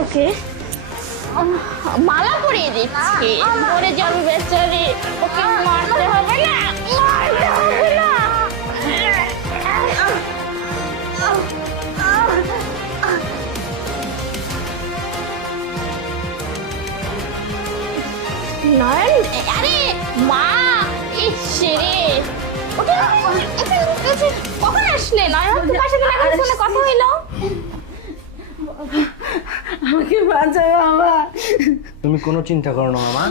ওকে মালা পরিয়ে দিচ্ছি। মরে যাবে বেচারি, ওকে মারতে হবে না, মারতে হবে না। নয়ন, আরে মা, ইসরে কখন আসলে? নয়ন, তোমার সাথে না ফোনে কথা হইলো। আমাকে বাঁচাও বাবা। তুমি কোনো চিন্তা করো না মামা,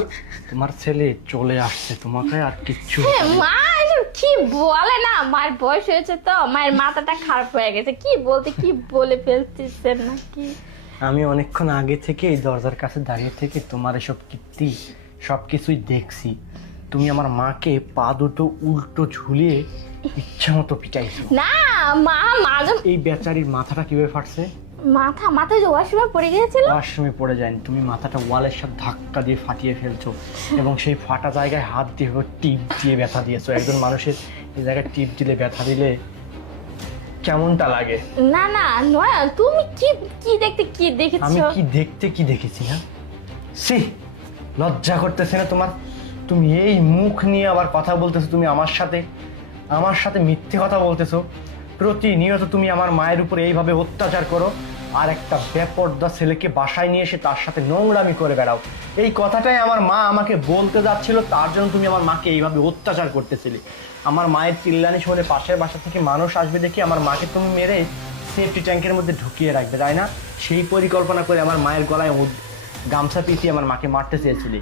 তোমার ছেলে চলে আসছে, তোমাকে আর কিচ্ছু মা এসব কি বলে না, মায়ের বয়স হয়েছে তো, মায়ের মাথাটা খারাপ হয়ে গেছে, কি বলতে কি বলে ফেলতেছেন নাকি। আমি অনেকক্ষণ আগে থেকে এই দরজার কাছে দাঁড়িয়ে থেকে তোমার এসব কীর্তি সবকিছুই দেখছি। তুমি আমার মাকে পা দুটো উল্টো ঝুলিয়ে ইচ্ছা মতো পিটাইছো। না মা, মাঝে এই বেচারির মাথাটা কিভাবে ফাটছে? মাথায় যে ওয়াশরুমে পড়ে গিয়েছিল। ওয়াশরুমে পড়ে যায়নি, তুমি মাথাটা ওয়ালের সাথে ধাক্কা দিয়ে ফাটিয়ে ফেলছো এবং সেই ফাটা জায়গায় হাত দিয়ে টিপ দিয়ে ব্যথা দিয়েছো। একজন মানুষের এই জায়গায় টিপ দিলে ব্যথা দিলে কেমনটা লাগে? না না নয়ন, তুমি কি কি দেখতে কি আমি দেখেছো? কি দেখতে কি দেখেছি না? সি, লজ্জা করতেছে না তোমার? তুমি এই মুখ নিয়ে আবার কথা বলতেছো, তুমি আমার সাথে মিথ্যে কথা বলতেছো। প্রতিনিয়ত তুমি আমার মায়ের উপরে এইভাবে অত্যাচার করো, আর একটা বেপরদা ছেলেকে বাসায় নিয়ে এসে তার সাথে নোংরামি করে বেড়াও। এই কথাটাই আমার মা আমাকে বলতে যাচ্ছিল, তার জন্য তুমি আমার মাকে এইভাবে অত্যাচার করতেছিলে। আমার মায়ের চিল্লানি শুনে পাশের বাসা থেকে মানুষ আসবে দেখি আমার মাকে তুমি মেরে সেফটি ট্যাঙ্কের মধ্যে ঢুকিয়ে রাখবে, তাই না? সেই পরিকল্পনা করে আমার মায়ের গলায় গামছা পিটিয়ে আমার মাকে মারতে চেয়েছিলি।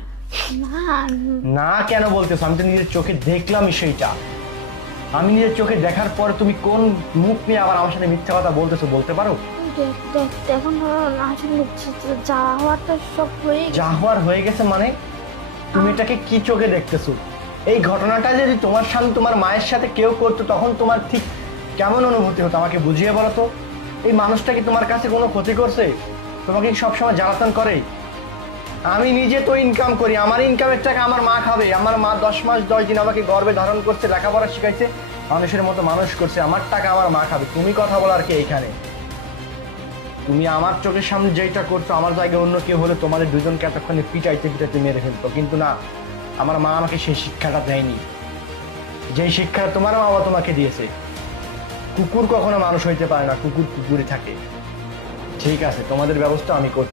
না কেন বলতেছো? আমি তো নিজের চোখে দেখলামই সেইটা। আমি নিজের চোখে দেখার পর তুমি কোন মুখ নিয়ে আবার আমার সাথে মিথ্যা কথা বলতেছো, বলতে পারো? এখন আসলে যা হওয়াটা সব যা হওয়ার হয়ে গেছে মানে? তুমি এটাকে কি চোখে দেখতেছো? এই ঘটনাটা যদি তোমার সামনে তোমার মায়ের সাথে কেউ করতো তখন তোমার ঠিক কেমন অনুভূতি হতো আমাকে বুঝিয়ে বলো তো। এই মানুষটা কি তোমার কাছে কোনো ক্ষতি করছে? তোমাকে কি সবসময় জ্বালাতন করে? আমি নিজে তো ইনকাম করি, আমার ইনকামের টাকা আমার মা খাবে। আমার মা 10 মাস 10 দিন আমাকে গর্ভে ধারণ করছে, লেখাপড়া শিখাইছে, মানুষের মতো মানুষ করছে। আমার টাকা আমার মা খাবে। তুমি কথা বলার কি এইখানে? তুমি আমার চোখের সামনে যেটা করছো, আমার জায়গায় অন্য কেউ হলে তোমাদের দুজনকে এতক্ষণে পিটাইতে পিটাইতে মেরে ফেলতো, কিন্তু না, আমার মা আমাকে সেই শিক্ষাটা দেয়নি, যেই শিক্ষা তোমার মা বাবা তোমাকে দিয়েছে। কুকুর কখনো মানুষ হইতে পারে না, কুকুর কুকুরে থাকে। ঠিক আছে, তোমাদের ব্যবস্থা আমি করছি।